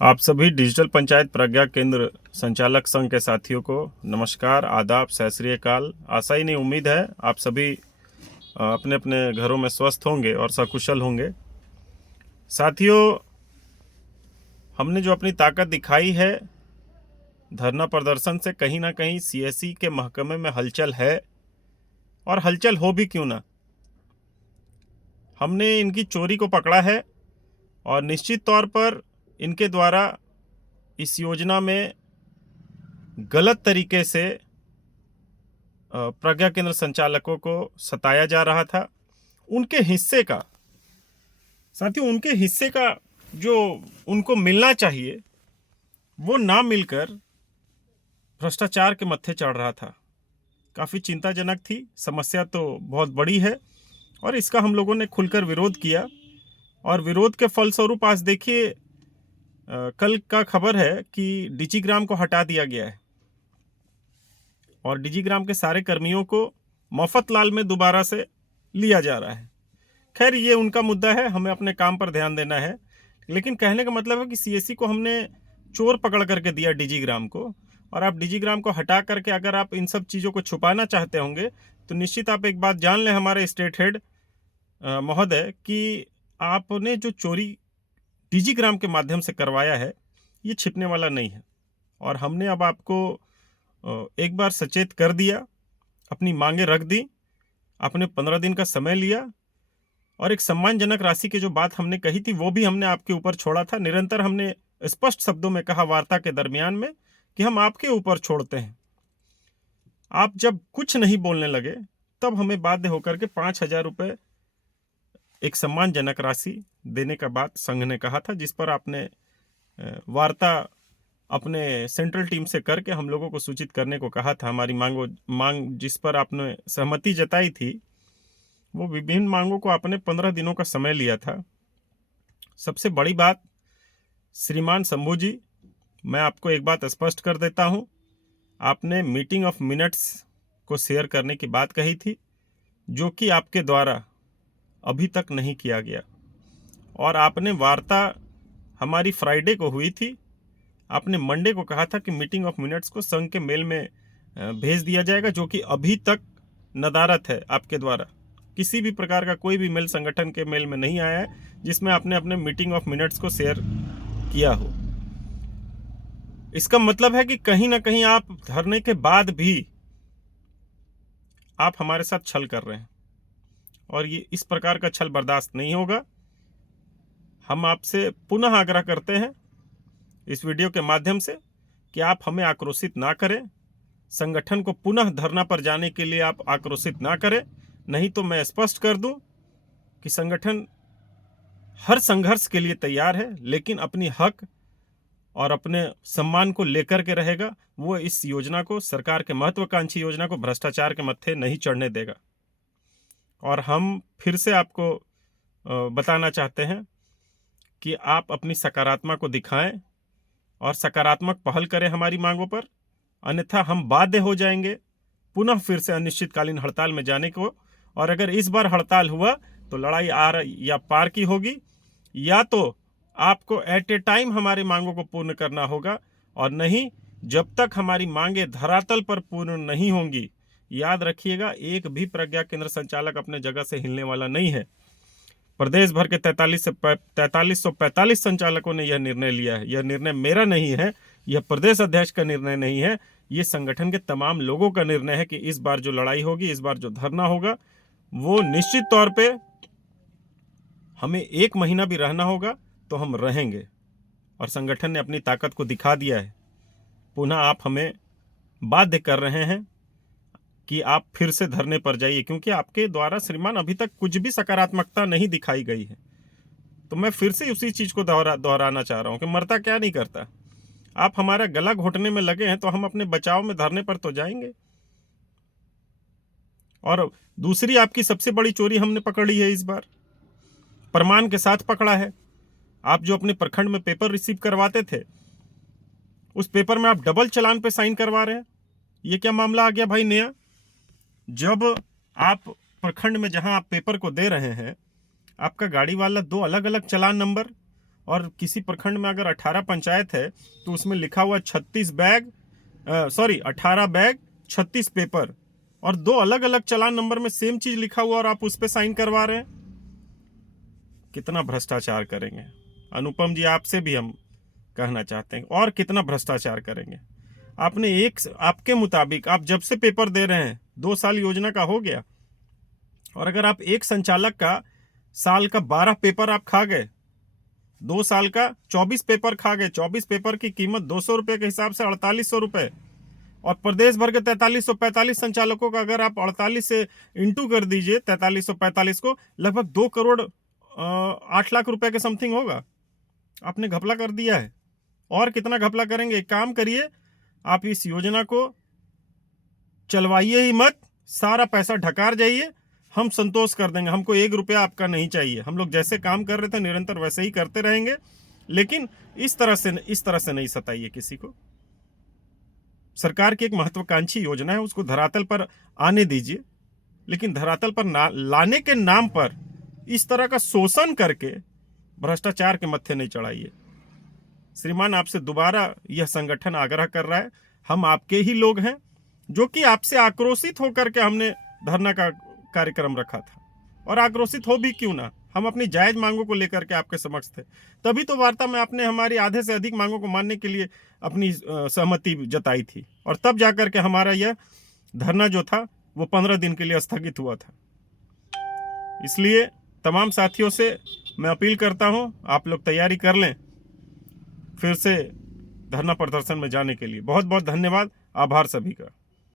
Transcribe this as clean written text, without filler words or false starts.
आप सभी डिजिटल पंचायत प्रज्ञा केंद्र संचालक संघ के साथियों को नमस्कार, आदाब, सत श्री अकाल। आशा ही नहीं, उम्मीद है आप सभी अपने अपने घरों में स्वस्थ होंगे और सकुशल होंगे। साथियों, हमने जो अपनी ताकत दिखाई है धरना प्रदर्शन से, कहीं ना कहीं सीएससी के महकमे में हलचल है, और हलचल हो भी क्यों ना। हमने इनकी चोरी को पकड़ा है और निश्चित तौर पर इनके द्वारा इस योजना में गलत तरीके से प्रज्ञा केंद्र संचालकों को सताया जा रहा था। उनके हिस्से का, साथियों, उनके हिस्से का जो उनको मिलना चाहिए वो ना मिलकर भ्रष्टाचार के मत्थे चढ़ रहा था। काफ़ी चिंताजनक थी, समस्या तो बहुत बड़ी है और इसका हम लोगों ने खुलकर विरोध किया। और विरोध के फलस्वरूप आज देखिए, कल का खबर है कि डिजिग्राम को हटा दिया गया है और डिजिग्राम के सारे कर्मियों को मफतलाल में दोबारा से लिया जा रहा है। खैर, ये उनका मुद्दा है, हमें अपने काम पर ध्यान देना है। लेकिन कहने का मतलब है कि सीएससी को हमने चोर पकड़ करके दिया डिजिग्राम को, और आप डिजिग्राम को हटा करके अगर आप इन सब चीज़ों को छुपाना चाहते होंगे तो निश्चित आप एक बात जान लें, हमारे स्टेट हेड महोदय, कि आपने जो चोरी डिजिग्राम के माध्यम से करवाया है ये छिपने वाला नहीं है। और हमने अब आपको एक बार सचेत कर दिया, अपनी मांगे रख दी, आपने 15 दिन का समय लिया और एक सम्मानजनक राशि की जो बात हमने कही थी वो भी हमने आपके ऊपर छोड़ा था। निरंतर हमने स्पष्ट शब्दों में कहा वार्ता के दरमियान में कि हम आपके ऊपर छोड़ते हैं। आप जब कुछ नहीं बोलने लगे तब हमें बाध्य होकर के 5,000 रुपये एक सम्मानजनक राशि देने का बात संघ ने कहा था, जिस पर आपने वार्ता अपने सेंट्रल टीम से करके हम लोगों को सूचित करने को कहा था। हमारी मांग जिस पर आपने सहमति जताई थी, वो विभिन्न मांगों को आपने 15 दिनों का समय लिया था। सबसे बड़ी बात, श्रीमान शंभू जी, मैं आपको एक बात स्पष्ट कर देता हूं, आपने मीटिंग ऑफ मिनट्स को शेयर करने की बात कही थी, जो कि आपके द्वारा अभी तक नहीं किया गया। और आपने वार्ता हमारी फ्राइडे को हुई थी, आपने मंडे को कहा था कि मीटिंग ऑफ मिनट्स को संघ के मेल में भेज दिया जाएगा, जो कि अभी तक नदारत है। आपके द्वारा किसी भी प्रकार का कोई भी मेल संगठन के मेल में नहीं आया है जिसमें आपने अपने मीटिंग ऑफ मिनट्स को शेयर किया हो। इसका मतलब है कि कहीं ना कहीं आप धरने के बाद भी आप हमारे साथ छल कर रहे हैं और ये इस प्रकार का छल बर्दाश्त नहीं होगा। हम आपसे पुनः आग्रह करते हैं इस वीडियो के माध्यम से कि आप हमें आक्रोशित ना करें, संगठन को पुनः धरना पर जाने के लिए आप आक्रोशित ना करें। नहीं तो मैं स्पष्ट कर दूं कि संगठन हर संघर्ष के लिए तैयार है, लेकिन अपनी हक और अपने सम्मान को लेकर के रहेगा। वो इस योजना को, सरकार के महत्वाकांक्षी योजना को, भ्रष्टाचार के मत्थे नहीं चढ़ने देगा। और हम फिर से आपको बताना चाहते हैं कि आप अपनी सकारात्मक को दिखाएं और सकारात्मक पहल करें हमारी मांगों पर, अन्यथा हम बाध्य हो जाएंगे पुनः फिर से अनिश्चितकालीन हड़ताल में जाने को। और अगर इस बार हड़ताल हुआ तो लड़ाई आर या पार की होगी, या तो आपको एट ए टाइम हमारी मांगों को पूर्ण करना होगा, और नहीं, जब तक हमारी मांगे धरातल पर पूर्ण नहीं होंगी, याद रखिएगा, एक भी प्रज्ञा केंद्र संचालक अपने जगह से हिलने वाला नहीं है। प्रदेश भर के 4345 संचालकों ने यह निर्णय लिया है। यह निर्णय मेरा नहीं है, यह प्रदेश अध्यक्ष का निर्णय नहीं है, ये संगठन के तमाम लोगों का निर्णय है कि इस बार जो लड़ाई होगी, इस बार जो धरना होगा, वो निश्चित तौर पे हमें 1 महीना भी रहना होगा तो हम रहेंगे। और संगठन ने अपनी ताकत को दिखा दिया है। पुनः आप हमें बाध्य कर रहे हैं कि आप फिर से धरने पर जाइए, क्योंकि आपके द्वारा श्रीमान अभी तक कुछ भी सकारात्मकता नहीं दिखाई गई है। तो मैं फिर से उसी चीज को दोहराना चाह रहा हूं कि मरता क्या नहीं करता। आप हमारा गला घोटने में लगे हैं तो हम अपने बचाव में धरने पर तो जाएंगे। और दूसरी आपकी सबसे बड़ी चोरी हमने पकड़ी है, इस बार प्रमाण के साथ पकड़ा है। आप जो अपने प्रखंड में पेपर रिसीव करवाते थे, उस पेपर में आप डबल चालान पे साइन करवा रहे हैं। ये क्या मामला आ गया भाई नया? जब आप प्रखंड में जहां आप पेपर को दे रहे हैं, आपका गाड़ी वाला 2 अलग अलग चालान नंबर और किसी प्रखंड में अगर 18 पंचायत है तो उसमें लिखा हुआ 18 बैग 36 पेपर, और 2 अलग अलग चालान नंबर में सेम चीज लिखा हुआ और आप उस पर साइन करवा रहे हैं। कितना भ्रष्टाचार करेंगे? अनुपम जी, आपसे भी हम कहना चाहते हैं, और कितना भ्रष्टाचार करेंगे? आपके मुताबिक आप जब से पेपर दे रहे हैं 2 साल योजना का हो गया, और अगर आप एक संचालक का साल का 12 पेपर आप खा गए, 2 साल का 24 पेपर खा गए, 24 पेपर की कीमत 200 रुपये के हिसाब से 4800 रुपये, और प्रदेश भर के 4345 संचालकों का अगर आप 48 से इंटू कर दीजिए 4345 को, लगभग 2 करोड़ 8 लाख रुपए के समथिंग होगा। आपने घपला कर दिया है। और कितना घपला करेंगे? एक काम करिए, आप इस योजना को चलवाइए ही मत, सारा पैसा ढकार जाइए, हम संतोष कर देंगे। हमको 1 रुपया आपका नहीं चाहिए। हम लोग जैसे काम कर रहे थे निरंतर वैसे ही करते रहेंगे, लेकिन इस तरह से नहीं सताइए किसी को। सरकार की एक महत्वाकांक्षी योजना है, उसको धरातल पर आने दीजिए, लेकिन धरातल पर लाने के नाम पर इस तरह का शोषण करके भ्रष्टाचार के मत्थे नहीं चढ़ाइए। श्रीमान, आपसे दोबारा यह संगठन आग्रह कर रहा है, हम आपके ही लोग हैं, जो कि आपसे आक्रोशित होकर के हमने धरना का कार्यक्रम रखा था, और आक्रोशित हो भी क्यों ना, हम अपनी जायज मांगों को लेकर के आपके समक्ष थे। तभी तो वार्ता में आपने हमारी आधे से अधिक मांगों को मानने के लिए अपनी सहमति जताई थी, और तब जाकर के हमारा यह धरना जो था वो 15 दिन के लिए स्थगित हुआ था। इसलिए तमाम साथियों से मैं अपील करता हूं, आप लोग तैयारी कर लें फिर से धरना प्रदर्शन में जाने के लिए। बहुत बहुत धन्यवाद, आभार सभी का।